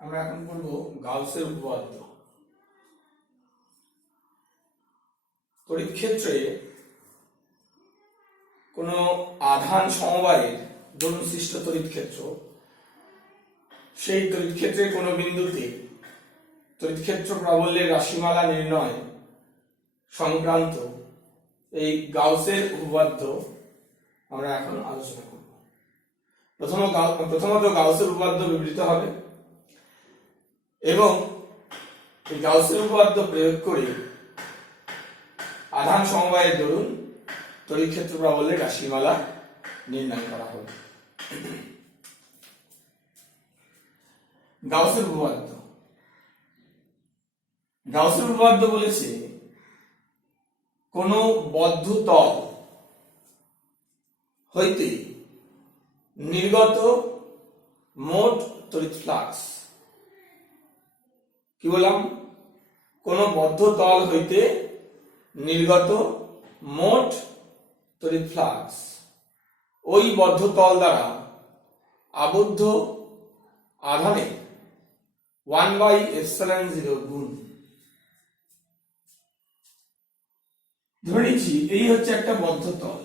আমরা এখন পড়ব গাউসের উপপাদ্য। তড়িৎ ক্ষেত্রে কোনো আধান সমবায়ের ধরুন সৃষ্ট তড়িৎ ক্ষেত্র, সেই তড়িৎ ক্ষেত্রের কোনো বিন্দুতে তড়িৎ ক্ষেত্র প্রাবল্যের রাশিমালা নির্ণয় সংক্রান্ত এই গাউসের উপপাদ্য আমরা এখন আলোচনা করব। প্রথমত গাউসের উপপাদ্য বিবৃত হবে এবং এই গাউসের উপপাদ্য প্রয়োগ করে আধান সমবায়ের দরুন তড়িৎ ক্ষেত্র প্রাবল্যের রাশিমালা নির্ণয় করা হবে। গাউসের উপপাদ্য বলেছে কোন বদ্ধ তল হইতে নির্গত মোট তড়িৎ ফ্লাক্স, কি বললাম, কোন বদ্ধ তল হইতে নির্গত মোট তড়িৎ ফ্লাক্স ওই বদ্ধ তল দ্বারা আবদ্ধ আধানে 1/ε0 গুণ। ধরে নিচ্ছি এই হচ্ছে একটা বদ্ধ তল।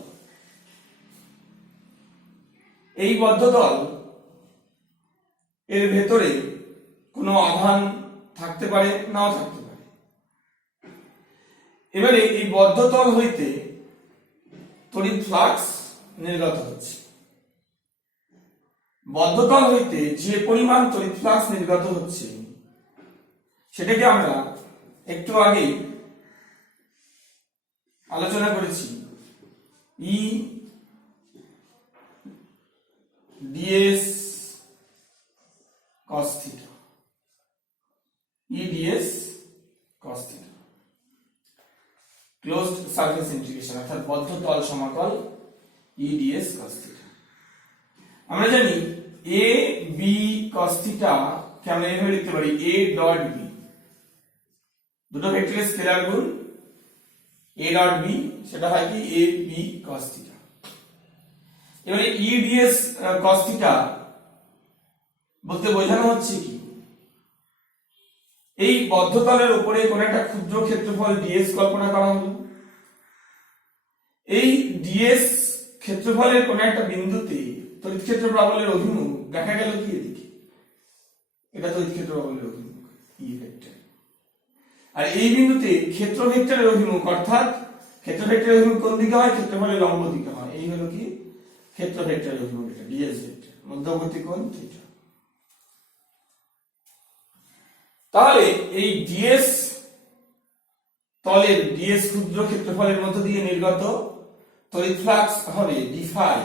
এই বদ্ধ তল এর ভেতরে কোনো আধান থাকতে পারে, নাও থাকতে পারে। এবারে এই বদ্ধ তল হইতে তড়িৎ ফ্লাক্স নির্গত হচ্ছে। বদ্ধ তল হইতে যে পরিমাণ তড়িৎ ফ্লাক্স নির্গত হচ্ছে সেটাকে আমরা একটু আগেই আলোচনা করেছি ই ds cos theta, E ds cos theta, closed surface integration অর্থাৎ বদ্ধ তল সমাকল E ds cos theta। আমরা জানি a b cos theta কে আমরা এভাবে লিখতে পারি a ডট b, দুটো ভেক্টরের স্কেলার গুণ a ডট b, সেটা হয় কি a b cos theta। এবারে E ds cos theta বলতে বোঝানো হচ্ছে কি, এই বদ্ধতলের উপরে কোন একটা ক্ষুদ্র ক্ষেত্রফল ds কল্পনা করা হলো। এই ds ক্ষেত্রফলের কোন একটা বিন্দুতে তড়িৎ ক্ষেত্র প্রাবল্যের অভিমুখ দেখা গেল কি এদিকে, এটা তড়িৎ ক্ষেত্র প্রাবল্যের অভিমুখ E ভেক্টর। আর এই বিন্দুতে ক্ষেত্র ভেক্টরের অভিমুখ অর্থাৎ ক্ষেত্র ভেক্টরের অভিমুখ কোন দিকে হয়, ক্ষেত্রফলের লম্ব দিকে হয়। এই হলো কি ক্ষেত্র ভেক্টরের অভিমুখ, এটা ds ভেক্টর, মধ্যবর্তী কোণ থিটা। তাহলে এই ds তলের ds ক্ষুদ্র ক্ষেত্রফলের মধ্য দিয়ে নির্গত তড়িৎ ফ্লাক্স হবে d phi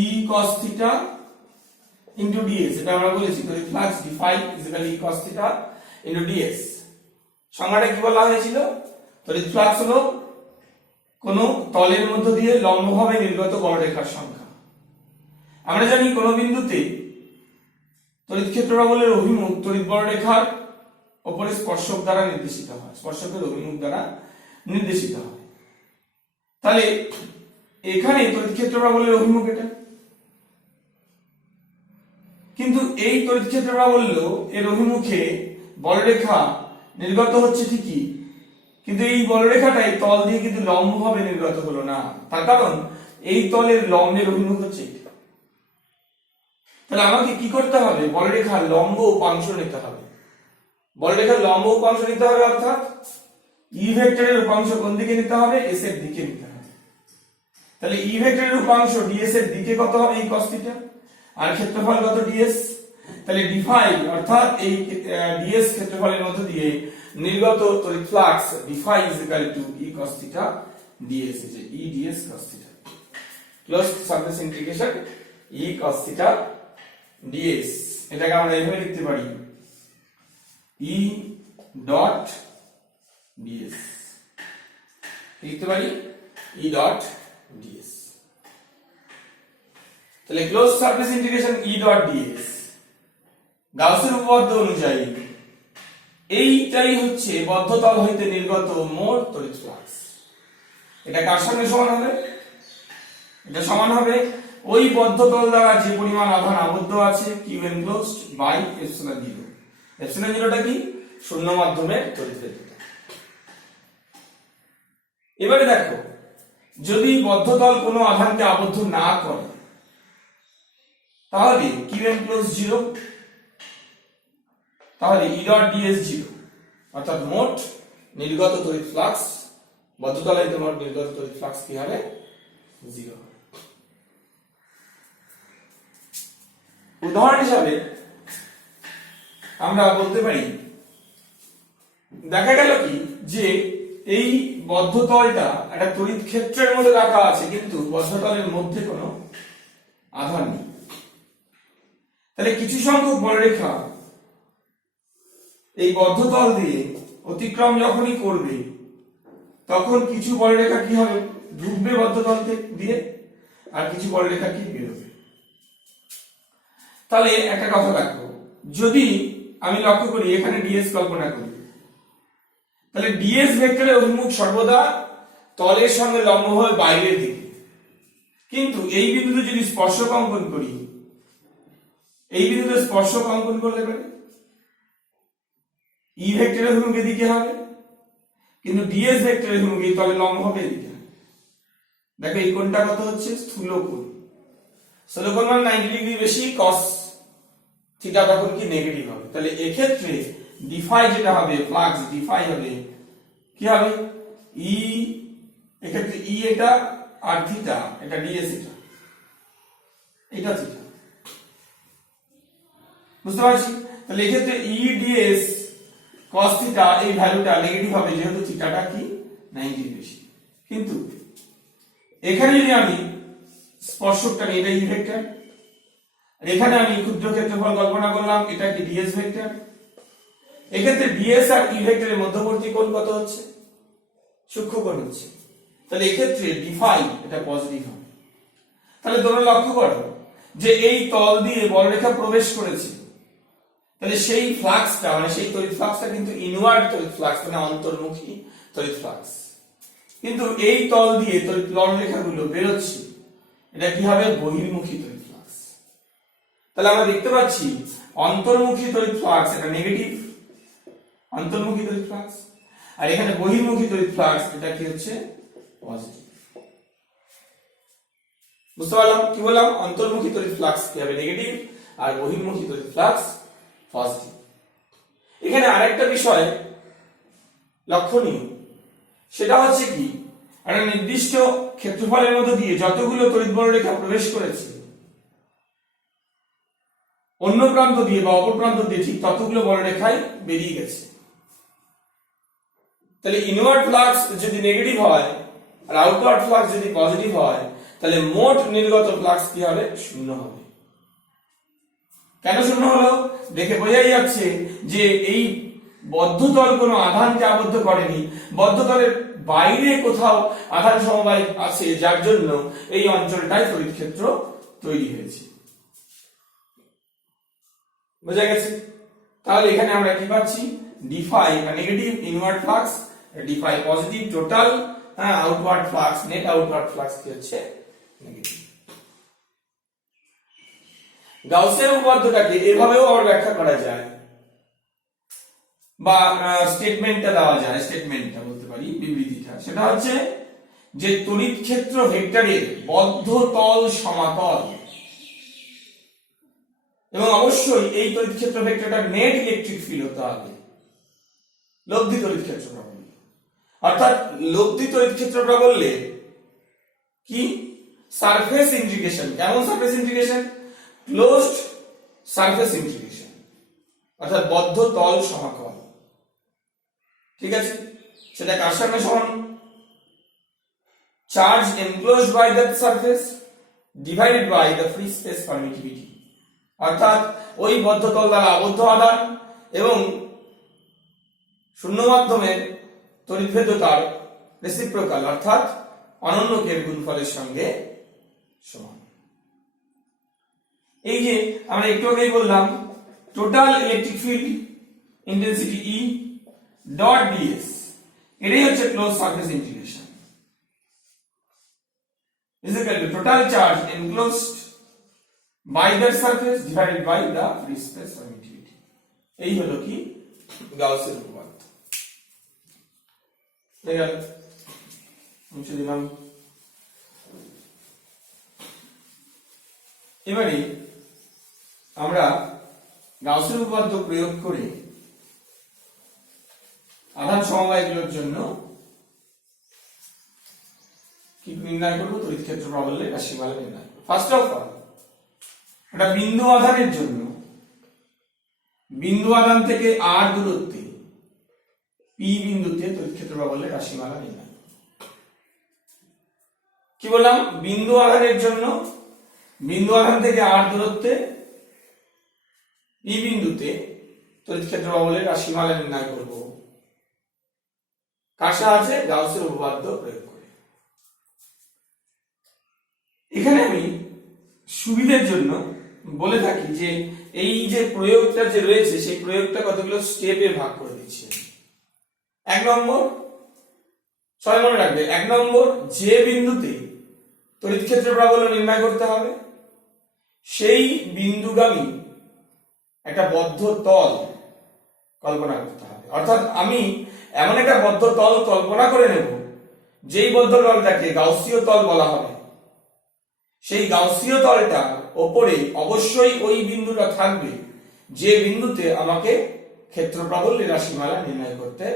E cos theta into ds। এটা আমরা বলেছি তড়িৎ flux d phi E cos theta into ds। সংজ্ঞাটা কি বলা হয়েছিল, তড়িৎ ফ্লাক্স হলো কোন তলের মধ্য দিয়ে লম্বভাবে নির্গত বক্ররেখার সংখ্যা। আমরা জানি কোন বিন্দুতে তড়িৎ ক্ষেত্র প্রাবল্যের অভিমুখ তড়িৎ বক্ররেখার উপরে স্পর্শক দ্বারা নির্দেশিত হয়, স্পর্শকের অভিমুখ দ্বারা নির্দেশিত হয়। তাহলে এখানে তড়িৎ ক্ষেত্র প্রাবল্যের অভিমুখ এটা, কিন্তু এই তড়িৎ ক্ষেত্র প্রাবল্য এর অভিমুখে বক্ররেখা নির্গত হচ্ছে ঠিকই, কিন্তু এই বক্ররেখাটাই তল দিয়ে কিন্তু লম্বভাবে নির্গত হলো না। তার কারণ এই তলের লম্বের অভিমুখ হচ্ছে এটা। তাহলে আমাকে কি করতে হবে, বক্ররেখার লম্ব উপাংশ নিতে হবে। বক্ররেখার লম্ব উপাংশ নিতে হবে অর্থাৎ E ভেক্টরের উপাংশ কোন দিকে নিতে হবে, s এর দিকে নিতে হবে। তাহলে E ভেক্টরের উপাংশ ds এর দিকে কত হবে, এই cos theta, আর ক্ষেত্রফল কত ds। তাহলে d phi অর্থাৎ এই ds ক্ষেত্রফলের মধ্য দিয়ে নির্গত তড়িৎ flux d phi E cos theta ds, E ds cos theta, close surface integration E cos theta ds। এটাকে আমরা এইভাবে লিখতে পারি E ডট ds, লিখতে পারি E ডট ds। তাহলে close surface integration E dot ds গাউসের উপপাদ্য অনুযায়ী এইটাই হচ্ছে বদ্ধ তল হইতে নির্গত মোট তড়িৎ ফ্লাক্স। এটা কার সঙ্গে সমান হবে, এটা সমান হবে ওই বদ্ধ তল দ্বারা যে পরিমাণ আধান আবদ্ধ আছে Q enclosed by epsilon zero. Epsilon জিরোটা কি? শূন্য মাধ্যমের তড়িৎভেদ্যতা। এবারে দেখো, যদি বদ্ধ তল কোনো আধানকে আবদ্ধ না করে তাহলে কিউ এনক্লোজ জিরো, তাহলে ই ডট ডিএস জিরো, অর্থাৎ মোট নির্গত তড়িৎ ফ্লাক্স, বদ্ধ তলে মোট নির্গত তড়িৎ ফ্লাক্স কি হবে? জিরো। উদাহরণ হিসাবে আমরা বলতে পারি, দেখা গেল কি যে এই বদ্ধ তলটা একটা তড়িৎ ক্ষেত্রের মধ্যে রাখা আছে, কিন্তু বদ্ধ তলের মধ্যে কোনো আধান নেই। তাহলে কিছু সংখ্যক বলরেখা এই বদ্ধ তল দিয়ে অতিক্রম যখনই করবে তখন কিছু বলরেখা কি হবে? ঢুকবে বদ্ধ তল দিয়ে, আর কিছু বলরেখা কি বেরোবে। তাহলে একটা কথা রাখবো, যদি আমি লক্ষ্য করি এখানে ডিএস কল্পনা করি, তাহলে ডিএস ভেক্টরের অভিমুখ সর্বদা তলের সঙ্গে লম্বভাবে বাইরের দিকে, কিন্তু এই বিন্দুতে যদি স্পর্শক অঙ্কন করি, এই বিন্দুতে স্পর্শক অঙ্কন করলে পারে ই ভেক্টরের অভিমুখ এদিকে হবে, কিন্তু ডিএস ভেক্টরের অভিমুখ এই তলে লম্বভাবে এদিকে হবে। দেখো এই কোণটা কত হচ্ছে? স্থূল কোণ। স্থূল কোণ মানে 90 ডিগ্রি বেশি, cos থিটা তখন কি নেগেটিভ হবে। তাহলে এক্ষেত্রে ডিফাই যেটা হবে, ফ্লাক্স ডিফাই হবে কি হবে? ই, এক্ষেত্রে ই এটা আর থিটা, এটা ডিএস, এটা থিটা, বুঝতে পারছি? তাহলে এক্ষেত্রে ই ডিএস cos থিটা এই ভ্যালুটা নেগেটিভ হবে, যেহেতু থিটাটা কি 90 বেশি। কিন্তু এখানে যদি আমি স্পর্শকটা নিই, এটা ই ভেক্টর, আর এখানে আমি ক্ষুদ্র ক্ষেত্রফল কল্পনা করলাম, এটা কি ডিএস ভেক্টর। এক্ষেত্রে ডিএস আর ই ভেক্টরের মধ্যবর্তী কোণ কত হচ্ছে? সূক্ষ্ম কোণ হচ্ছে। তাহলে এক্ষেত্রে ডিফাই এটা পজিটিভ হবে। তাহলে তোমরা লক্ষ্য করো যে এই তল দিয়ে বলরেখা প্রবেশ করেছে, তাহলে সেই ফ্লাক্সটা মানে সেই তড়িৎ ফ্লাক্সটা কিন্তু ইনওয়ার্ড তড়িৎ ফ্লাক্স, মানে অন্তর্মুখী তড়িৎ ফ্লাক্স। কিন্তু এই তল দিয়ে তড়িৎ বলরেখাগুলো বেরোচ্ছে, এটা কি হবে? বহির্মুখী তড়িৎ ফ্লাক্স। তাহলে আমরা দেখতে পাচ্ছি অন্তর্মুখী তড়িৎ ফ্লাক্স এটা নেগেটিভ, অন্তর্মুখী তড়িৎ ফ্লাক্স, আর এখানে বহির্মুখী তড়িৎ ফ্লাক্স এটা কি হচ্ছে? পজিটিভ। বুঝতে পারলাম কি বললাম? অন্তর্মুখী তড়িৎ ফ্লাক্স কি হবে? নেগেটিভ, আর বহির্মুখী তড়িৎ ফ্লাক্স পজিটিভ। এখানে আরেকটা বিষয় লক্ষণীয়, সেটা হচ্ছে কি, একটা নির্দিষ্ট ক্ষেত্রফলের মধ্যে দিয়ে যতগুলো তড়িৎ বলরেখা প্রবেশ করেছে, অন্য প্রান্ত দিয়ে বা অপর প্রান্ত দিয়ে ঠিক ততগুলো বলরেখাই বেরিয়ে গেছে। তাহলে ইনওয়ার্ড ফ্লাক্স যদি নেগেটিভ হয় আর আউটওয়ার্ড ফ্লাক্স যদি পজিটিভ হয়, তাহলে মোট নির্গত ফ্লাক্স কি হবে? শূন্য হবে। কেন শূন্য হলো? দেখে বোঝাই যাচ্ছে যে এই বদ্ধ তল কোনো আধানকে আবদ্ধ করেনি, বদ্ধ তলের বাইরে কোথাও আধান সমবায় আছে, যার জন্য এই অঞ্চলটায় তড়িৎ ক্ষেত্র তৈরি হয়েছে। বোঝা গেছে? তাহলে এখানে আমরা কি পাচ্ছি? ডিফাই বা negative inward flux, d phi positive, total outward flux, net outward flux কি হচ্ছে? নেগেটিভ। গাউসের উপপাদ্যটাকে এভাবেও আবার ব্যাখ্যা করা যায়, বা স্টেটমেন্টটা দেওয়া যায়, স্টেটমেন্টটা বলতে পারি, বিবৃতিটা, সেটা হচ্ছে যে তড়িৎ ক্ষেত্র ভেক্টরের বদ্ধ তল সমাতল, এবং অবশ্যই এই তড়িৎ ক্ষেত্র ভেক্টরটা নেট ইলেকট্রিক ফিল্ড হতে হবে, লব্ধি তড়িৎ ক্ষেত্র প্রাবল্য। অর্থাৎ লব্ধি তড়িৎ ক্ষেত্র প্রাবল্যে কি? Surface integration. কেমন surface integration? Closed surface integration, অর্থাৎ বদ্ধ তল সমাকল। ঠিক আছে? সেটা কার সঙ্গে সমান? Charge enclosed by that surface divided by the free space permittivity, অর্থাৎ ওই বদ্ধ তল দ্বারা আবদ্ধ আধান এবং শূন্য মাধ্যমের তড়িৎভেদ্যতার রেসিপ্রোকাল, অর্থাৎ অনন্যকের গুণফলের সঙ্গে সমান। এই যে আমরা একটু আগেই বললাম, total electric field intensity E dot ds, এটাই হচ্ছে close surface integration, is equal to total charge enclosed by that surface divided by the free space permittivity. এই হলো কি গাউসের উপপাদ্য। হয়ে গেল, মুছে দিলাম। এবারে আমরা গাউসের উপপাদ্য প্রয়োগ করে আধান সমবায়গুলোর জন্য কি নির্ণয় করবো? তড়িৎ ক্ষেত্র প্রাবল্যের রাশিমালা নির্ণয় করবো। ফার্স্ট অফ অল, একটা বিন্দু আধানের জন্য বিন্দু আধান থেকে আর দূরত্বে পি বিন্দুতে তড়িৎ ক্ষেত্র প্রাবল্যের রাশিমালা নির্ণয় করব। কি বললাম? বিন্দু আধানের জন্য বিন্দু আধান থেকে আর দূরত্বে পি বিন্দুতে তড়িৎ ক্ষেত্র প্রাবল্যের রাশিমালা নির্ণয় করব। কার সাহায্যে? গাউসের উপপাদ্য প্রয়োগ করে। এখানে আমি সুবিধার জন্য বলে থাকি যে এই যে প্রয়োগটা যে রয়েছে সেই প্রয়োগটা কতগুলো স্টেপে ভাগ করে দিচ্ছি। 1 নম্বর, সবাই মনে রাখবে, 1 নম্বর, যে বিন্দুতে তড়িৎ ক্ষেত্র প্রাবল্য নির্ণয় করতে হবে সেই বিন্দুগামী একটা বদ্ধ তল কল্পনা করতে হবে। অর্থাৎ আমি এমন একটা বদ্ধ তল কল্পনা করে নেব যেই বদ্ধ তলটাকে গাউসীয় তল বলা হবে। সেই গাউসীয় তলটা ওপরে অবশ্যই ওই বিন্দুটা থাকবে যে বিন্দুতে আমাকে ক্ষেত্র প্রাবল্যের রাশিমালা নির্ণয় করতে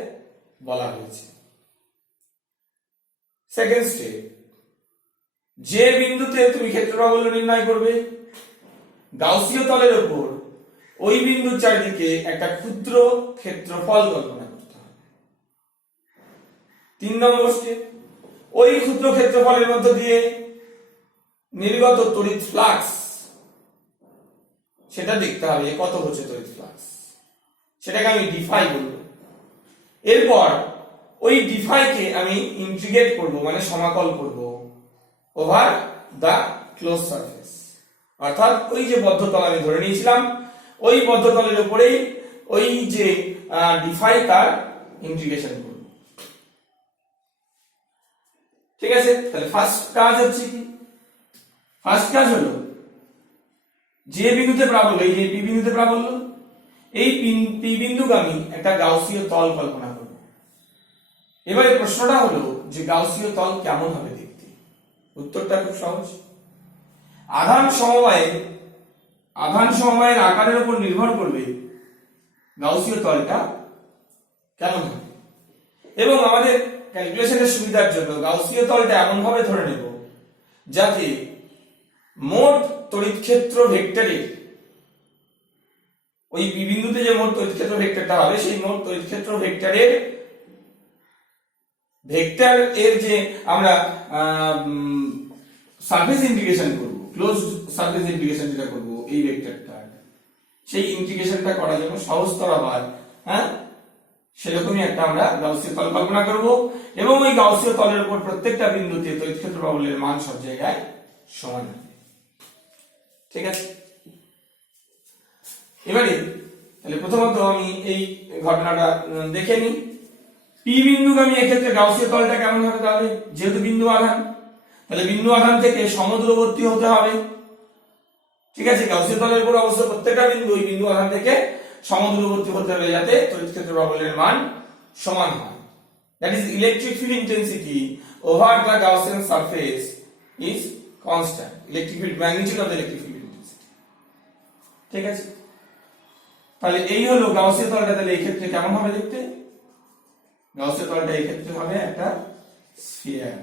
বলা হয়েছে। সেকেন্ড স্টেপ, যে বিন্দুতে তুমি ক্ষেত্র প্রাবল্য নির্ণয় করবে গাউসীয় তলের উপর ওই বিন্দুর চারিদিকে একটা ক্ষুদ্র ক্ষেত্রফল কল্পনা করতে হবে। 3 নম্বর স্টেপ, ওই ক্ষুদ্র ক্ষেত্রফলের মধ্য দিয়ে নির্গত তড়িৎ ফ্লাক্স সেটা দেখতে হবে কত হচ্ছে তড়িৎ ফ্লাক্স, সেটাকে আমি ডিফাই বলব। এরপর ওই ডিফাইকে আমি ইন্টিগ্রেট করব, মানে সমাকল করব ওভার দা ক্লোজ সারফেস। অর্থাৎ ওই যে বদ্ধতল আমি ধরে নিয়েছিলাম ওই বদ্ধতলের উপরেই ওই যে ডিফাই তার ইন্টিগ্রেশন করব। ঠিক আছে, তাহলে ফার্স্ট কাজ হচ্ছে কি? ফার্স্ট কাজ হলো যে বিন্দুতে প্রাবল্য, এই যে পি বিন্দুতে প্রাবল্য, এই পি বিন্দুগামী একটা গাউসীয় তল কল্পনা করব। এবারে প্রশ্নটা হলো যে গাউসীয় তল কেমন হবে দেখতে? উত্তরটা খুব সহজ। আধান সমবায়ের আকারের উপর নির্ভর করবে গাউসীয় তলটা কেমন হবে। এবং আমাদের ক্যালকুলেশনের সুবিধার জন্য গাউসীয় তলটা এমন ভাবে ধরে নেব যাতে মোট তড়িৎ ক্ষেত্র ভেক্টরের ওই পি বিন্দুতে যে মোট তড়িৎ ক্ষেত্র ভেক্টরটা হবে সেই মোট তড়িৎ ক্ষেত্র ভেক্টরের ভেক্টর এর যে আমরা সারফেস ইন্টিগ্রেশন করব, ক্লোজ সারফেস ইন্টিগ্রেশন যেটা করব এই ভেক্টরটা, সেই ইন্টিগ্রেশনটা করার জন্য সহজতর হয়, হ্যাঁ, সেরকমই একটা আমরা গাউসীয় তল কল্পনা করব। এবং ওই গাউসীয় তলের উপর প্রত্যেকটা বিন্দুতে তড়িৎ ক্ষেত্র প্রাবল্যের মান সব জায়গায় সমান হবে। ঠিক আছে, এবারে তাহলে প্রথমত আমি এই ঘটনাটা দেখে নিই। পি বিন্দুগামী এক্ষেত্রে গাউসীয় তলটা কেমন হবে? তাহলে যেহেতু বিন্দু আধান, তাহলে বিন্দু আধান থেকে সমদূরবর্তী হতে হবে। ঠিক আছে, গাউসীয় তলের উপর অবশ্য প্রত্যেকটা বিন্দু ওই বিন্দু আধান থেকে সমদূরবর্তী হতে হবে যাতে তড়িৎ ক্ষেত্র প্রাবল্যের মান সমান হয়। That is electric field intensity over the Gaussian surface is constant. Electric field magnitude of the electric field intensity. ঠিক আছে, তাহলে এই হলো গাউসীয় তলটা। তাহলে এই ক্ষেত্রে কেমন হবে দেখতে? গাউসীয় তলটা এই ক্ষেত্রে হবে একটা স্ফিয়ার,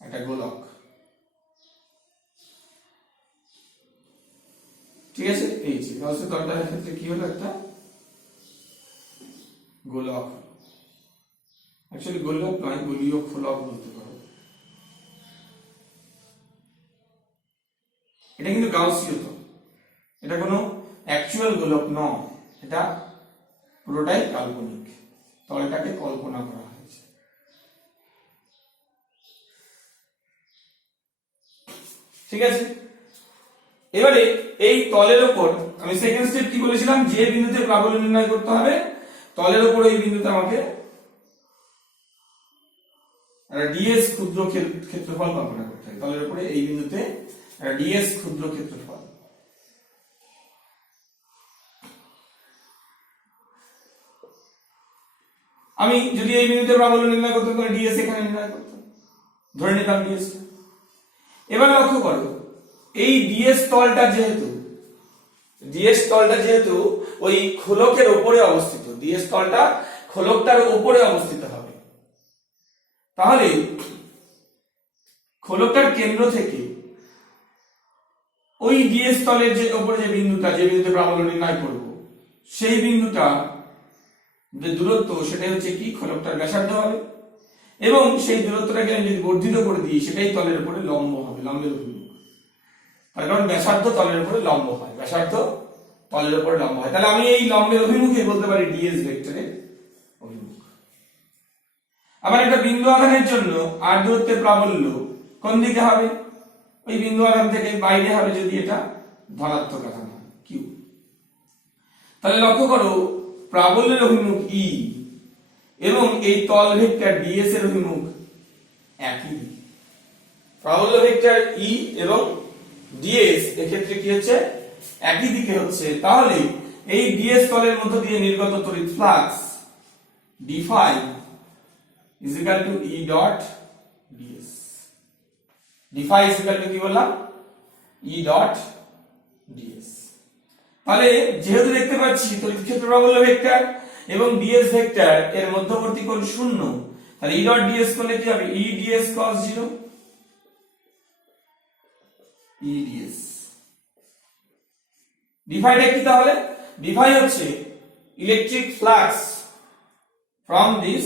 একটা গোলক। ঠিক আছে, এই যে গাউসীয় তলটার ক্ষেত্রে কি হলো? একটা গোলক। অ্যাকচুয়ালি গোলক নয়, গোলীয় ফলক বলতে পারো। এটা কিন্তু গাউসীয় তল, এটা কোনো অ্যাকচুয়াল গোলক নয়, এটা পুরোটাই কাল্পনিক। তলটাকে কল্পনা করা হয়েছে। ঠিক আছে, এবারে এই তলের উপর আমি সেকেন্ড স্টেপ কি বলেছিলাম? যে বিন্দুতে প্রাবল্য নির্ণয় করতে হবে তলের উপর এই বিন্দুতে আমাকে একটা ডিএস ক্ষুদ্র ক্ষেত্রফল কল্পনা করতে হবে। তলের উপরে এই বিন্দুতে আর ds ক্ষুদ্র ক্ষেত্রফল। আমি যদি এই বিন্দুতে প্রাবল্য নির্ণয় করতে তাহলে ds এখানে নির্ণয় করতাম, ধরে নিলাম ds। এবার লক্ষ্য করো এই ds তলটা যেহেতু ওই খোলকের উপরে অবস্থিত, ds তলটা খোলকটার উপরে অবস্থিত হবে, তাহলে খোলকটার কেন্দ্র থেকে ওই ds তলের যে উপরে যে বিন্দুতে প্রাবল্য নির্ণয় করব, সেই বিন্দুটা যে দূরত্ব সেটাই হচ্ছে কি খোলকটার ব্যাসার্ধ হবে, এবং সেই দূরত্বটাকে আমি যদি বর্ধিত করে দিই সেটাই তলের উপরে লম্ব হবে, লম্বের অভিমুখ। তার কারণ ব্যাসার্ধ তলের উপরে লম্ব হয়, ব্যাসার্ধ তলের উপরে লম্ব হয়, তাহলে আমি এই লম্বের অভিমুখে বলতে পারি ds ভেক্টরের অভিমুখ। আবার একটা বিন্দু আধানের জন্য r দূরত্বের প্রাবল্য কোন দিকে হবে? ওই বিন্দু আধান থেকে বাইরে হবে যদি এটা ধনাত্মক আধান হয় q। তাহলে লক্ষ্য করো প্রাবল্যের অভিমুখ e এবং এই তল ভেক্টর ds এর অভিমুখ একই দিকে। প্রাবল্য ভেক্টর e এবং ds এক্ষেত্রে কি হচ্ছে? একই দিকে হচ্ছে। তাহলে এই ds তলের মধ্য দিয়ে নির্গত তড়িৎ flux d phi is equal to e dot ds। d phi is equal to কি বললাম? e dot ds। তাহলে যেহেতু দেখতে পাচ্ছি তড়িৎ ক্ষেত্র প্রাবল্য ভেক্টর এবং ds ভেক্টর এর মধ্যবর্তী কোণ 0, তাহলে e dot ds করলে কি হবে? e ds cos 0 e ds। d phi টা কি তাহলে? d phi হচ্ছে electric flux from this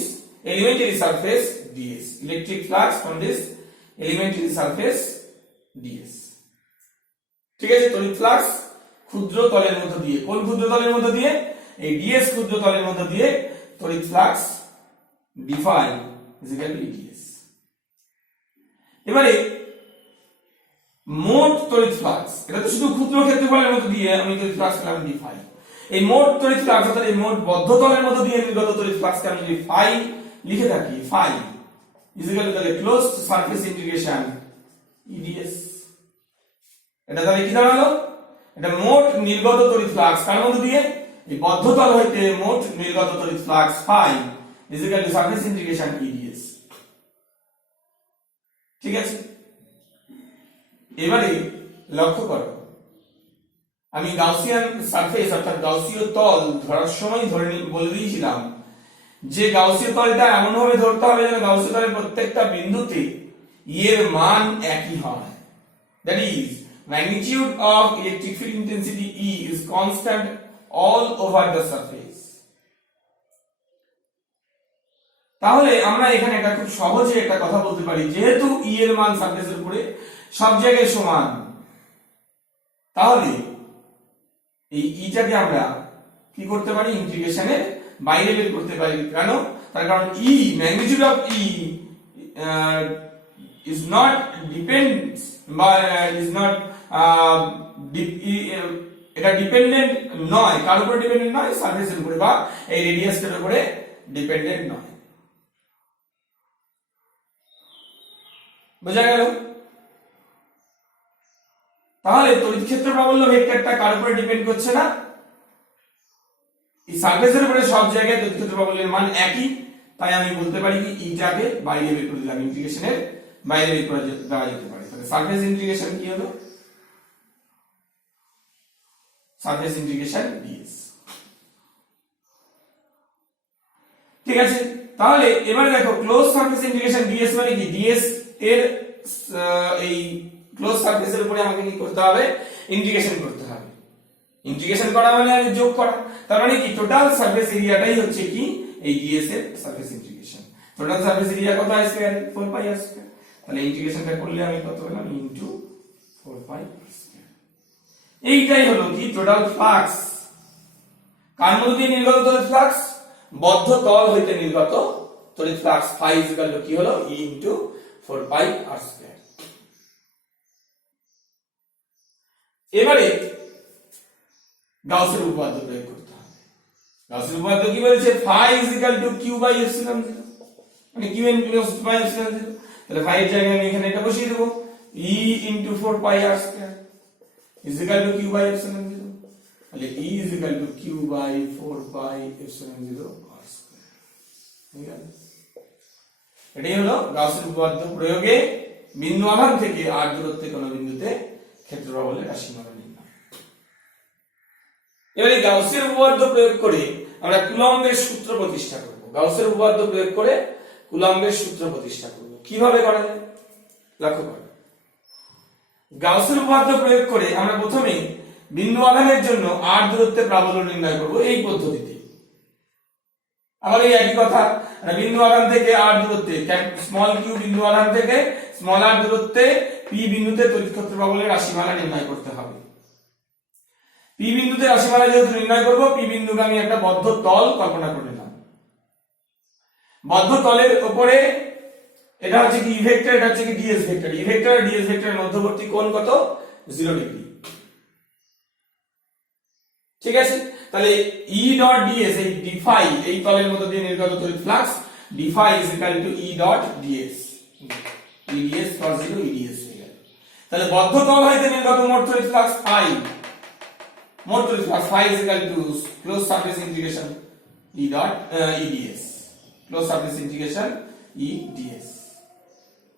elementary surface ds, electric flux from this elementary surface ds। ঠিক আছে, তড়িৎ ফ্লাক্স ক্ষুদ্র তলের মধ্য দিয়ে, কোন ক্ষুদ্র তলের মধ্য দিয়ে? এই ds ক্ষুদ্র তলের মধ্য দিয়ে তড়িৎ flux d phi is equal to ds। এবারে মোট তড়িৎ ফ্লাক্স, এটা তো শুধু ক্ষুদ্র ক্ষেত্রফলের মধ্য দিয়ে আমি তড়িৎ ফ্লাক্স পেলাম d phi। এই মোট তড়িৎ ফ্লাক্স অর্থাৎ এই মোট বদ্ধ তলের মধ্য দিয়ে নির্গত তড়িৎ ফ্লাক্সকে আমি যদি phi লিখে থাকি, phi is equal to the closed surface integration eds। এটা তাহলে কি দাঁড়ালো? এটা মোট নির্গত তড়িৎ ফ্লাক্স কার মধ্য দিয়ে? এই বদ্ধ তল হইতে মোট নির্গত তড়িৎ flux phi is equal to surface integration eds। ঠিক আছে, এবারে লক্ষ্য করো আমি গাউসিয়ান সারফেস অর্থাৎ গাউসীয় তল ধরার সময় বলে দিয়েছিলাম যে গাউসীয় তলটা এমন ভাবে ধরতে হবে যেন গাউসীয় তলের প্রত্যেকটা বিন্দুতে e এর মান একই হয়। That is magnitude of electric field intensity E is constant all over the surface। তাহলে আমরা এখানে একটা খুব সহজে একটা কথা বলতে পারি, যেহেতু E এর মান সারফেসের উপরে সব জায়গায় সমান, তাহলে এই E টাকে আমরা কি করতে পারি? ইন্টিগ্রেশনের বাইরে বের করতে পারি। কেন? তার কারণ E, magnitude of E is not depends by is not এটা ডিপেন্ডেন্ট নয়, কার উপরে ডিপেন্ডেন্ট নয়? সারফেসের উপরে বা এই রেডিয়াসটার উপরে ডিপেন্ডেন্ট নয়। বোঝা গেল? তাহলে তড়িৎ ক্ষেত্র প্রাবল্য ভেক্টরটা কার উপরে ডিপেন্ড করছে না? এই সারফেসের উপরে সব জায়গায় তড়িৎ ক্ষেত্র প্রাবল্যের মান একই, তাই আমি বলতে পারি কি E টাকে বাইরে বের করে দিলাম, ইন্টিগ্রেশনের বাইরে বের করে দেওয়া যেতে পারে। তাহলে সারফেস ইন্টিগ্রেশন কি হলো? Surface integration ds। ঠিক আছে, তাহলে এবারে দেখো ক্লোজ সারফেস ইন্টিগ্রেশন ds মানে কি? ds এর এই ক্লোজ সারফেসের উপরে আমাকে কি করতে হবে? ইন্টিগ্রেশন করতে হবে। ইন্টিগ্রেশন করা মানে যোগ করা, তার মানে কি টোটাল সারফেস এরিয়াটাই হচ্ছে কি এই ds এর surface integration. Total surface area কত? r স্কয়ার 4 পাই r স্কয়ার। তাহলে ইন্টিগ্রেশনটা করলে আমি কত পেলাম? ইনটু 4 পাই r স্কয়ার। এইটাই হলো কি টোটাল ফ্লাক্স। কার মধ্যে দিয়ে নির্গত তড়িৎ ফ্লাক্স? বদ্ধ তল হইতে নির্গত তড়িৎ flux phi is equal to কি হলো? E into 4 pi r square। এবারে গাউসের উপপাদ্য প্রয়োগ করতে হবে। গাউসের উপপাদ্য কি বলেছে? phi is equal to q by epsilon 0, মানে q n plus by epsilon 0। তাহলে phi এর জায়গায় আমি এখানে এটা বসিয়ে দেব, E into 4 pi r square is equal to q by epsilon 0, তাহলে E is equal to q by 4 pi epsilon 0 r square। ঠিক আছে, এটাই হলো গাউসের উপপাদ্য প্রয়োগে বিন্দু আধান থেকে r দূরত্বে কোন বিন্দুতে ক্ষেত্র প্রবলের রাশিমালা নির্ণয়। এবারে গাউসের উপপাদ্য প্রয়োগ করে আমরা কুলম্বের সূত্র প্রতিষ্ঠা করব। গাউসের উপপাদ্য প্রয়োগ করে কুলম্বের সূত্র প্রতিষ্ঠা করব। কিভাবে করা যায় লক্ষ্য করো। গাউসের উপপাদ্য প্রয়োগ করে আমরা প্রথমে বিন্দু আধানের জন্য r দূরত্বে প্রাবল্য নির্ণয় করব এই পদ্ধতিতে। আবার এই একই কথা, বিন্দু আধান থেকে r দূরত্বে স্মল q বিন্দু আধান থেকে স্মল r দূরত্বে p বিন্দুতে তড়িৎ ক্ষেত্র প্রাবল্যের রাশিমালা নির্ণয় করতে হবে। p বিন্দুতে রাশিমালা যেহেতু নির্ণয় করব, p বিন্দুকে আমি একটা বদ্ধ তল কল্পনা করে নিলাম। বদ্ধ তলের উপরে এটা হচ্ছে কি ই ভেক্টর, এটা হচ্ছে কি ds ভেক্টর। ই ভেক্টর আর ds ভেক্টরের মধ্যবর্তী কোণ কত? 0 ডিগ্রি। ঠিক আছে, তাহলে E ডট ds এই d phi এই তলের মধ্যে দিয়ে নির্গত তড়িৎ flux d phi is equal to E dot ds, E ds cos 0 E ds হয়ে গেল। তাহলে বদ্ধ তল হইতে নির্গত মোট তড়িৎ ফ্লাক্স phi, মোট তড়িৎ flux phi is equal to close surface integration E dot E ds, close surface integration E ds।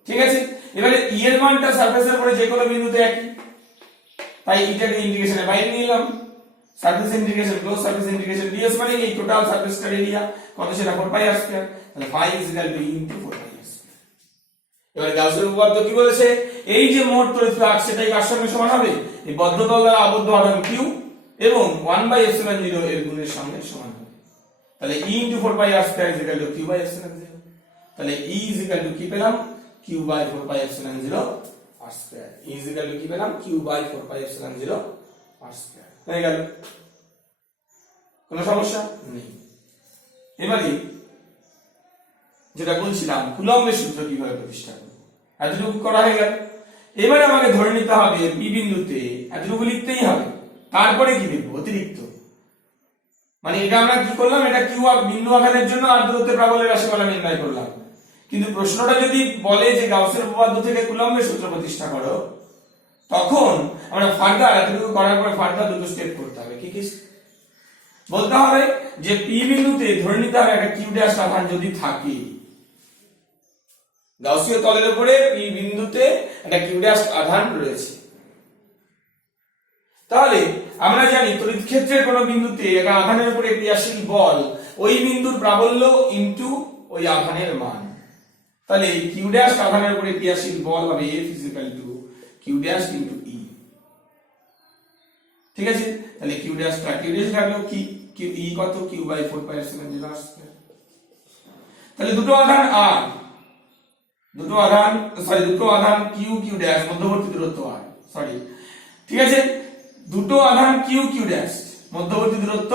ঠিক আছে, এবারে E এর মানটা সারফেসের উপরে যে কোনো বিন্দুতে একই, তাই এটাকে ইন্টিগ্রেশনের বাইরে নিয়ে এলাম। Surface integration close surface integration ds মানে এই টোটাল সারফেসটার এরিয়া কত, সেটা 4 পাই r স্কয়ার। তাহলে phi is equal to E into 4 pi r square. এবারে গাউসের উপপাদ্য কি বলেছে? এই যে মোট তড়িৎ ফ্লাক্স সেটাই কার সঙ্গে সমান হবে? এই বদ্ধ তল দ্বারা আবদ্ধ আধান q এবং 1/epsilon 0 এর গুণের সঙ্গে সমান হবে। তাহলে E into 4 pi r square is equal to q by epsilon 0। তাহলে E is equal to কি পেলাম? q by 4 pi epsilon 0 r square। E is equal to কি পেলাম? q by 4 pi epsilon 0 r square হয়ে গেল। কোনো সমস্যা নেই। এবারে যেটা বলছিলাম কুলম্বের সূত্র কিভাবে প্রতিষ্ঠা করব, এতটুকু করা হয়ে গেল। এবারে আমাকে ধরে নিতে হবে p বিন্দুতে এতটুকু লিখতেই হবে, তারপরে কি লিখব অতিরিক্ত। মানে এটা আমরা কি করলাম, এটা q বিন্দু আধানের জন্য r দূরত্বে প্রাবল্যের রাশিমালা নির্ণয় করলাম। কিন্তু প্রশ্নটা যদি বলে যে গাউসের উপপাদ্য থেকে কুলম্বের সূত্র প্রতিষ্ঠা করো, তখন আমরা ফার্দার এতটুকু করার পরে ফার্দার দুটো স্টেপ করতে হবে। কি কি বলতে হবে? যে p বিন্দুতে ধরে নিতে হবে একটা q ড্যাশ আধান যদি থাকে, গাউসীয় তলের উপরে p বিন্দুতে একটা q ড্যাশ আধান রয়েছে, তাহলে আমরা জানি তড়িৎ ক্ষেত্রের কোন বিন্দুতে একটা আধানের উপরে ক্রিয়াশীল বল ওই বিন্দুর প্রাবল্য ইনটু ওই আধানের মান। তাহলে q ড্যাশ আধানের উপরে ক্রিয়াশীল বল হবে F is equal to q dash into E। ঠিক আছে, তাহলে q ড্যাশ থাকলো কি E কত? q by 4 pi epsilon 0 r square। তাহলে দুটো আধান q ড্যাশ মধ্যবর্তী দূরত্ব r, ঠিক আছে, দুটো আধান q ড্যাশ মধ্যবর্তী দূরত্ব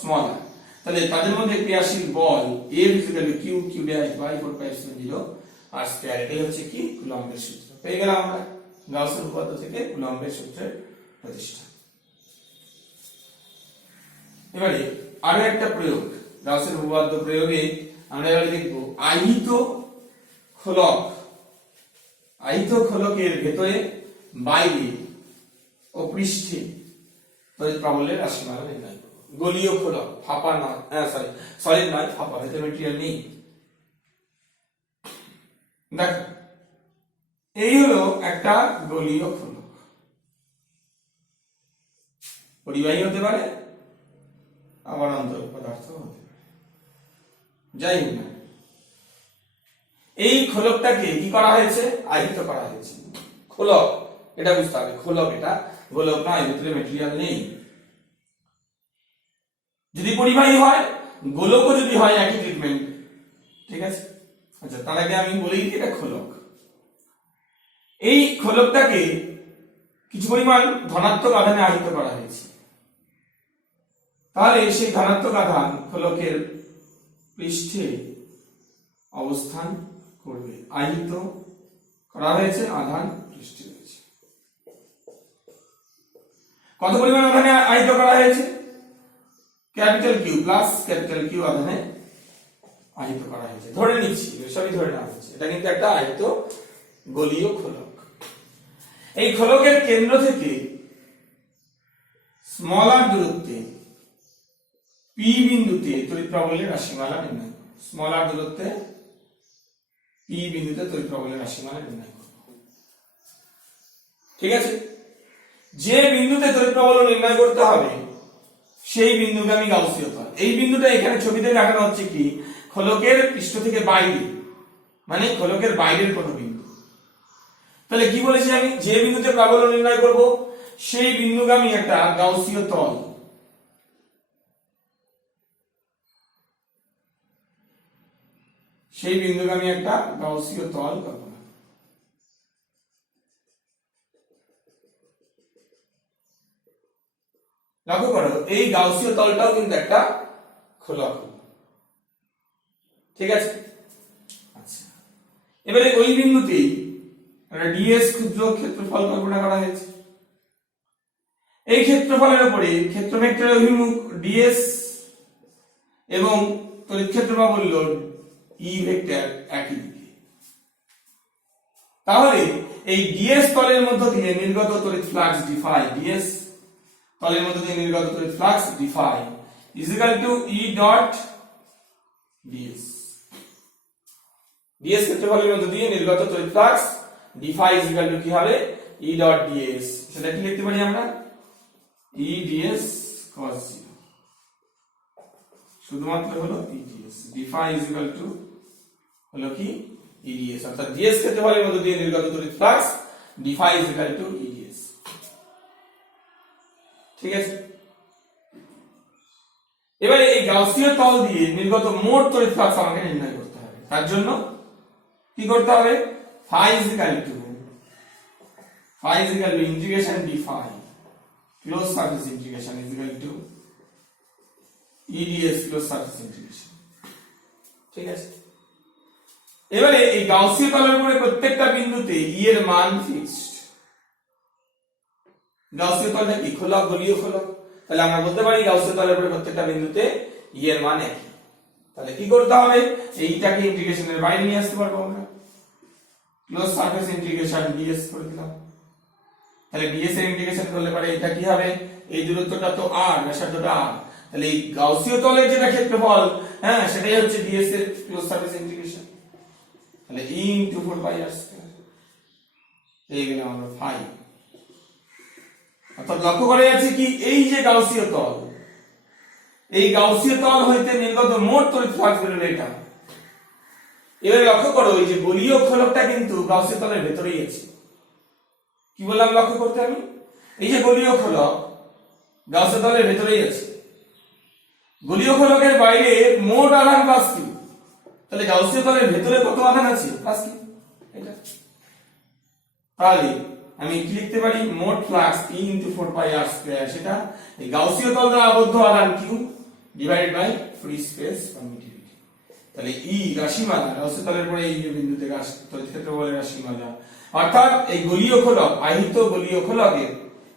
স্মল r। তাহলে তাদের মধ্যে ক্রিয়াশীল বল F is equal to q dash by 4 pi epsilon 0 r square। এটাই হচ্ছে কি কুলম্বের সূত্র। পেয়ে গেলাম আমরা গাউসের উপপাদ্য থেকে কুলম্বের সূত্রের প্রতিষ্ঠা। এবারে আরো একটা প্রয়োগ, গাউসের উপপাদ্য প্রয়োগে আমরা এবারে দেখব আহিত খোলকের ভেতরে বাইরে ও পৃষ্ঠে তড়িৎ প্রাবল্যের রাশিমালা নির্ণয় করব। গোলীয় খোলক, ফাঁপা নয়, সলিড নয়, ফাঁপা, ভেতরে ম্যাটেরিয়াল নেই। দেখো এই হলো একটা গোলীয় খোলক, পরিবাহী হতে পারে আবার অন্তর পদার্থ হতে পারে, যাই হোক না। এই খোলকটাকে কি করা হয়েছে? আহিত করা হয়েছে। খোলক এটা বুঝতে হবে, খোলক এটা গোলক নয়, ভিতরে ম্যাটেরিয়াল নেই। যদি পরিবাহী হয়, গোলকও যদি হয়, একই ট্রিটমেন্ট। ঠিক আছে, আচ্ছা তার আগে আমি বলি এটা খোলক। এই খোলকটাকে কিছু পরিমাণ ধনাত্মক আধানে আহিত করা হয়েছে। তাহলে সেই ধনাত্মক আধান খোলকের পৃষ্ঠে অবস্থান করবে। আহিত করা হয়েছে, আধান পৃষ্ঠে রয়েছে। কত পরিমাণ আধানে আহিত করা হয়েছে? Capital Q plus capital Q আধানে আহিত করা হয়েছে। ধরে নিচ্ছি, সবই ধরে নেওয়া হচ্ছে, এটা কিন্তু একটা আহিত গোলীয় খোলক। এই খোলকের কেন্দ্র থেকে স্মলার দূরত্বে পি বিন্দুতে তড়িৎ প্রবাহের রাশিমালা নির্ণয় করো। স্মলার দূরত্বে পি বিন্দুতে তড়িৎ প্রবাহের রাশিমালা নির্ণয় করো। ঠিক আছে, যে বিন্দুতে তড়িৎ প্রবাহ নির্ণয় করতে হবে সেই বিন্দুগামী গাউসীয় তল। এই বিন্দুটা এখানে ছবিতে দেখানো হচ্ছে কি খোলকের পৃষ্ঠ থেকে বাইরে, মানে খোলকের বাইরের কোনো বিন্দু। তাহলে কি বলেছি আমি, যে বিন্দুতে প্রাবল্য নির্ণয় করব সেই বিন্দুগামী একটা গাউসীয় তল। সেই বিন্দুগামী একটা গাউসীয় তল কল্পনা। লক্ষ্য করো এই গাউসীয় তলটাও কিন্তু একটা খোলক। ঠিক আছে, আচ্ছা এবারে ওই বিন্দুতেই একটা ডিএস ক্ষুদ্র ক্ষেত্রফল কল্পনা করা হয়েছে। এই ক্ষেত্রফলের উপরে ক্ষেত্র ভেক্টরের অভিমুখ ডিএস এবং তড়িৎ ক্ষেত্র প্রাবল্য ই ভেক্টর একই দিকে। তাহলে এই ডিএস তলের মধ্য দিয়ে নির্গত তড়িৎ ফ্লাক্স ডি ফাই, ডিএস তলের মধ্য দিয়ে নির্গত তড়িৎ flux D phi is equal to E dot DS. DS ক্ষেত্রফলের মধ্য দিয়ে নির্গত তড়িৎ flux D phi is equal to কি হবে, ই ডট ডিএস। সেটা কি লিখতে পারি আমরা, ই ডিএস cos 0 শুধুমাত্র হলো E DS. D phi is equal to হলো কি ই ডিএস, অর্থাৎ ডিএস ক্ষেত্রফলের মধ্য দিয়ে নির্গত তড়িৎ flux D phi is equal to E DS. ঠিক আছে, এবারে এই গাউসীয় তল দিয়ে নির্গত মোট তড়িৎ ফ্লাক্স আমাকে নির্ণয় করতে হবে। তার জন্য কি করতে হবে, phi is equal to integration D phi close surface integration is equal to E DS close surface integration. ঠিক আছে, এবারে এই গাউসীয় তলের উপরে প্রত্যেকটা বিন্দুতে ই এর মান ফিক্সড। গাউসীয় তলটা কি খোলক, গোলীয় খোলক। তাহলে আমরা বলতে পারি গাউসীয় তলের উপরে প্রত্যেকটা বিন্দুতে ই এর মান একই। তাহলে কি করতে হবে, এইটাকে ইন্টিগ্রেশনের বাইরে নিয়ে আসতে পারবো আমরা। ক্লোজ সারফেস ইন্টিগ্রেশন ডিএস করে দিলাম। তাহলে ডিএস এর ইন্টিগ্রেশন করলে পরে এটা কি হবে, এই দূরত্বটা তো আর, ব্যাসার্ধটা আর, তাহলে এই গাউসীয় তলের যেটা ক্ষেত্রফল, হ্যাঁ সেটাই হচ্ছে ডিএস এর ক্লোজ সারফেস ইন্টিগ্রেশন। তাহলে ই ইনটু 4 পাই আর স্কয়ার, এই গেল আমরা ফাই। অর্থাৎ লক্ষ্য করে আছে কি এই যে গাউসীয় তল, এই গাউসীয় তল হইতে নির্গত মোট তড়িৎ ফ্লাক্স বেরোলো এটা। এবারে লক্ষ্য করো এই যে গোলীয় খোলকটা কিন্তু গাউসীয় তলের ভেতরেই আছে। কি বললাম লক্ষ্য করতে আমি, এই যে গোলীয় খোলক গাউসীয় তলের ভেতরেই আছে। গোলীয় খোলকের বাইরে মোট আধান প্লাস কিউ, তাহলে গাউসীয় তলের ভেতরে কত আধান আছে, প্লাস কিউ। এটা তাহলে আমি কি লিখতে পারি, মোট flux E into 4 pi R square, সেটা এই গাউসীয় তল দ্বারা আবদ্ধ আধান Q divided by free space permittivity. তাহলে ই রাশিমালা গাউসীয় তলের পরে এই যে বিন্দুতে তড়িৎ ক্ষেত্রফলের রাশিমালা, অর্থাৎ এই গোলীয় খোলক, আহিত গোলীয় খোলকের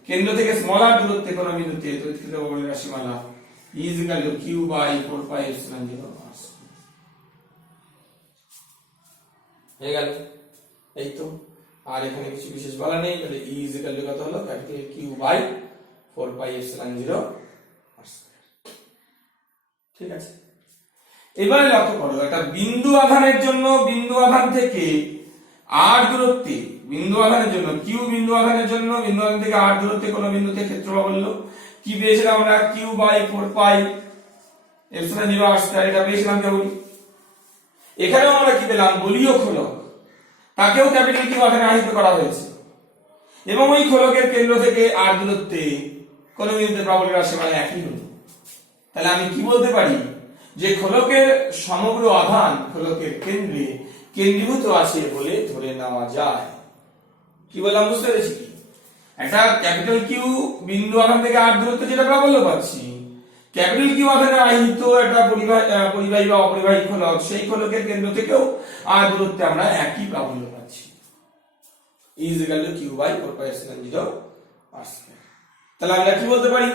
কেন্দ্র থেকে স্মলার দূরত্বে কোন বিন্দুতে তড়িৎ ক্ষেত্রফলের রাশিমালা E is equal to Q by 4 pi epsilon 0 r। হয়ে গেল, এই তো আর এখানে কিছু বিশেষ বলা নেই। তাহলে E ইজ ইকুয়াল টু কত হলো, capital Q by 4 pi epsilon 0 r square. ঠিক আছে, এবারে লক্ষ্য করো একটা বিন্দু আধানের জন্য বিন্দু আধান থেকে r দূরত্বে, বিন্দু আধানের জন্য কিউ, বিন্দু আধানের জন্য বিন্দু আধান থেকে r দূরত্বে কোন বিন্দুতে ক্ষেত্র প্রাবল্য কি পেয়েছিলাম আমরা, Q by 4 pi epsilon 0 r square. এটা পেয়েছিলাম কেবল। এখানেও আমরা কি পেলাম, গোলীয় খোলক, তাকেও ক্যাপিটাল কিউ আধানে আহিত করা হয়েছে এবং ওই খোলকের কেন্দ্র থেকে r দূরত্বে কোন বিন্দুতে প্রাবল্যের রাশিমালা একই হলো। তাহলে আমি কি বলতে পারি যে খোলকের সমগ্র আধান খোলকের কেন্দ্রে কেন্দ্রীভূত আছে বলে ধরে নেওয়া যায়। কি বললাম বুঝতে পেরেছি কি, একটা ক্যাপিটাল কিউ বিন্দু আধান থেকে r দূরত্বে যেটা প্রাবল্য পাচ্ছি, ক্যাপিটাল কিউ আধানে আহিত একটা পরিবাহী বা অপরিবাহী খোলক, সেই খোলকের কেন্দ্র থেকেও r দূরত্বে আমরা একই প্রাবল্য পাচ্ছি। E is equal to Q by 4 pi epsilon 0 r square. তাহলে আমরা কি বলতে পারি,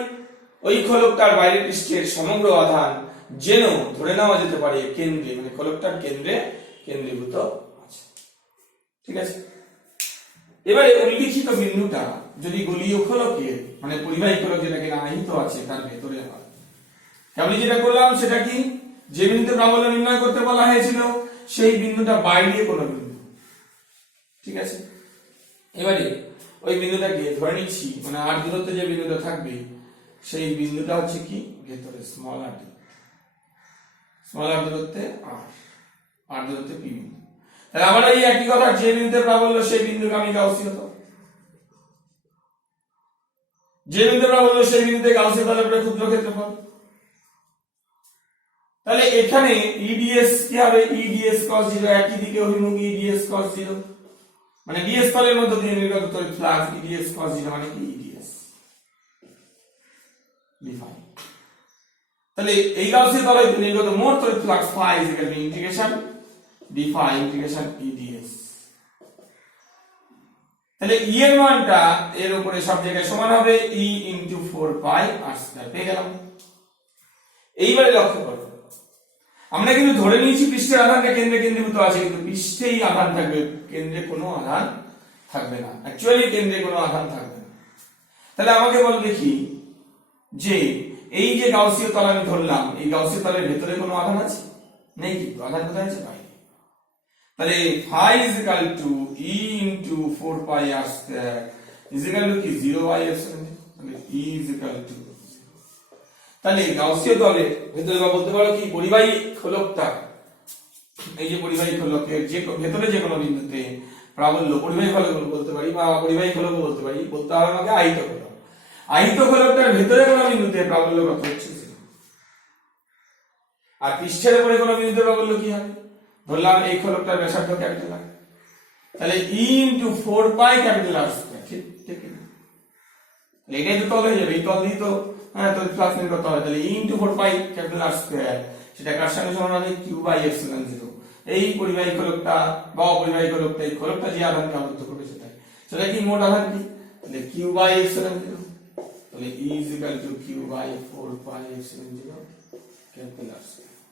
ওই খোলকটার বাইরের পৃষ্ঠের সমগ্র আধান যেন ধরে নেওয়া যেতে পারে কেন্দ্রে, মানে খোলকটার কেন্দ্রে কেন্দ্রীভূত আছে। ঠিক আছে, এবারে উল্লিখিত বিন্দুটা যদি গোলীয় খোলকের মানে পরিবাহী খোলক যেটাকে আহিত আছে তার ভেতরে হয়, আমি যেটা করলাম সেটা কি, যে বিন্দুতে প্রাবল্য নির্ণয় করতে বলা হয়েছিল সেই বিন্দুটা বাইরে কোনো বিন্দু, ঠিক আছে। এবারে ওই বিন্দুটাকে ধরে নিচ্ছি মানে আর দূরত্বে যে বিন্দুটা থাকবে সেই বিন্দুটা হচ্ছে কি ভেতরে স্মল আর দূরত্বে আর দূরত্বে পি বিন্দু। তাহলে আবার এই একই কথা, যে বিন্দুতে প্রাবল্য সেই বিন্দুগামী গাউসীয় তল, যে বিন্দুতে প্রাবল্য সেই বিন্দুতে গাউসীয় তলের উপরে ক্ষুদ্র ক্ষেত্রফল। তাহলে এখানে ইডিএস কি হবে, ইডিএস cos 0, একই দিকে অভিমুখ ইডিএস cos 0, মানে ডিএস তলের মধ্যে দিয়ে নির্গত তড়িৎ ফ্লাক্স ইডিএস cos 0 মানে কি ইডিএস ডিফাইন। তাহলে এই গাউসীয় তলে নির্গত মোট তড়িৎ flux phi integration d phi integration E DS. তাহলে ই এর মানটা এর উপরে সব জায়গায় সমান হবে e * 4 pi r² পেয়ে গেলাম। এইবারে লক্ষ্য করো, আমরা কিন্তু ধরে নিয়েছি পৃষ্ঠের আধানটা কেন্দ্রে কেন্দ্রীভূত আছে, কিন্তু পৃষ্ঠেই আধান থাকবে, কেন্দ্রে কোনো আধান থাকবে না, অ্যাকচুয়ালি কেন্দ্রে কোনো আধান থাকবে না। তাহলে আমাকে বল দেখি যে এই যে গাউসীয় তল আমি ধরলাম, এই গাউসীয় তলের ভেতরে কোনো আধান আছে? নেই, কিন্তু আধান কোথায় আছে? বাইরে। তাহলে phi = e * 4 pi r² কি 0/epsilon। তাহলে e = তাহলে গাউসীয় তলের ভেতরে বা বলতে পারো কি পরিবাহী খোলকটা, এই যে পরিবাহী খোলকের যে ভেতরে যে কোনো বিন্দুতে প্রাবল্য, পরিবাহী খোলক বলতে পারি বা অপরিবাহী খোলক বলতে পারি, বলতে হবে আমাকে আহিত খোলক। আহিত খোলকটার ভেতরে কোনো বিন্দুতে প্রাবল্য কত হচ্ছে 0, আর পৃষ্ঠের উপরে কোনো বিন্দুতে প্রাবল্য কি হবে, ধরলাম এই খোলকটার ব্যাসার্ধ ক্যাপিটাল আর, তাহলে e * 4 pi R², ঠিক ঠিক না? এটাই তো তল হয়ে যাবে, এই তল দিয়ে তো তো ফ্লাক্স নির্গত হবে। তাহলে e * 4 pi R², সেটা কার সঙ্গে সমান হবে q/ε0। এই পরিবাহী খোলকটা বা অপরিবাহী খোলকটা, এই খোলকটা যে আধানকে আবদ্ধ করবে সেটা কি মোট আধান কি, তাহলে q/ε0। তাহলে e = q/4 pi ε0 R²।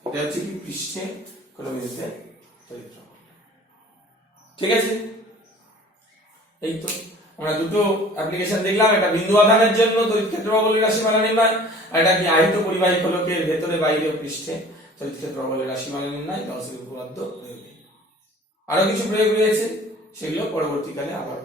এটা হচ্ছে কি পৃষ্ঠে কোনো বিন্দুতে তড়িৎ প্রবাহ, ঠিক আছে। এই তো আমরা দুটো অ্যাপ্লিকেশন দেখলাম, এটা বিন্দু আধানের জন্য তড়িৎ ক্ষেত্র বলের রাশিমালা নির্ণয়, আর এটা কি আহিত পরিবাহী খোলকের ভেতরে বাইরে পৃষ্ঠে তড়িৎ ক্ষেত্র বলের রাশিমালা নির্ণয়, গাউসের উপপাদ্য প্রয়োগ। আরো কিছু প্রয়োগ রয়েছে, সেগুলো পরবর্তীকালে আবার